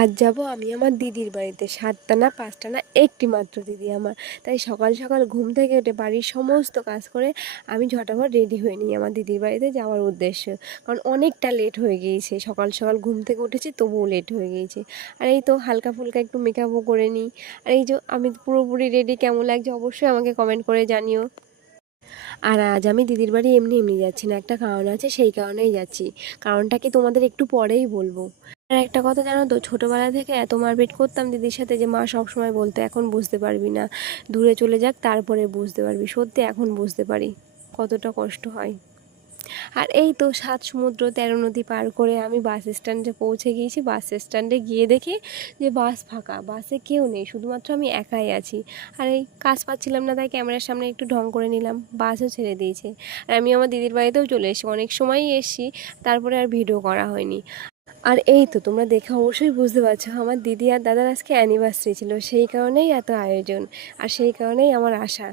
আজ যাব আমি আমার দিদির বাড়িতে। ৭টা না ৫টা না, একটি মাত্র দিদি আমার। তাই সকাল সকাল ঘুম থেকে উঠে বাড়ির সমস্ত কাজ করে আমি ঝটাফট রেডি হয়ে নিই আমার দিদির বাড়িতে যাওয়ার উদ্দেশ্যে। কারণ অনেকটা লেট হয়ে গিয়েছে, সকাল সকাল ঘুম থেকে উঠেছি তবুও লেট হয়ে গিয়েছে। আর এই তো হালকা ফুলকা একটু মেকআপও করে নিই। আর এই যে আমি পুরোপুরি রেডি, কেমন লাগছে অবশ্যই আমাকে কমেন্ট করে জানিও। আর আজ আমি দিদির বাড়ি এমনি এমনি যাচ্ছি না, একটা কারণ আছে, সেই কারণেই যাচ্ছি। কারণটা কি তোমাদের একটু পরেই বলবো। আর একটা কথা জানো তো, ছোটোবেলা থেকে এত মারপিট করতাম দিদির সাথে যে মা সবসময় বলতো এখন বুঝতে পারবি না, দূরে চলে যাক তারপরে বুঝতে পারবি। সত্যি এখন বুঝতে পারি কতটা কষ্ট হয়। আর এই তো 7 সমুদ্র 13 নদী পার করে আমি বাস স্ট্যান্ডে পৌঁছে গিয়েছি। বাস স্ট্যান্ডে গিয়ে দেখি যে বাস ফাঁকা, বাসে কেউ নেই, শুধুমাত্র আমি একাই আছি। আর এই কাজ পাচ্ছিলাম না, তাই ক্যামেরার সামনে একটু ঢং করে নিলাম। বাসও ছেড়ে দিয়েছে। আর আমি আমার দিদির বাড়িতেও চলে এসেছি, অনেক সময়ই এসেছি, তারপরে আর ভিডিও করা হয়নি। আর এই তো তোমরা দেখে অবশ্যই বুঝতে পারছো আমার দিদি আর দাদার আজকে অ্যানিভার্সারি ছিল, সেই কারণেই এত আয়োজন আর সেই কারণেই আমার আশা।